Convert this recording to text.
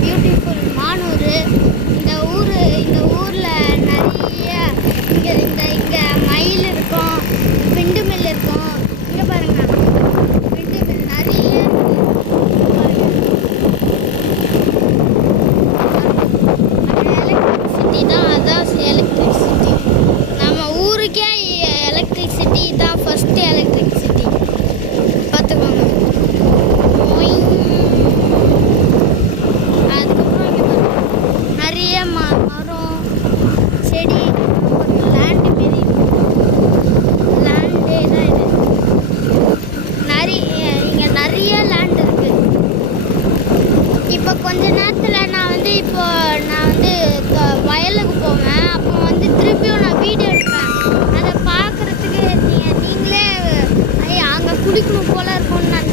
Beautiful Manur. இந்த ஊரில் நிறைய இங்கே மயில் இருக்கும், விண்டு மில் இருக்கும். இங்கே பாருங்க, விண்டு மில் நிறைய எலக்ட்ரிசிட்டி தான். அதான் எலக்ட்ரிசிட்டி. நம்ம ஊருக்கே எலக்ட்ரிசிட்டி தான் ஃபஸ்ட்டு எலக்ட்ரிசிட்டி. பார்த்துக்கோங்க. நிறைய மரம் செடி லேண்டு மாரி லேண்டே தான் இது. இங்கே நிறைய லேண்ட் இருக்குது. இப்போ கொஞ்ச நேரத்தில் நான் வந்து வயலுக்கு போவேன். அப்போ வந்து திருப்பியும் நான் வீடியோ எடுப்பேன். அதை பார்க்குறதுக்கு நீங்களே அங்கே குளிக்கணும் போல இருக்கும்னு நான்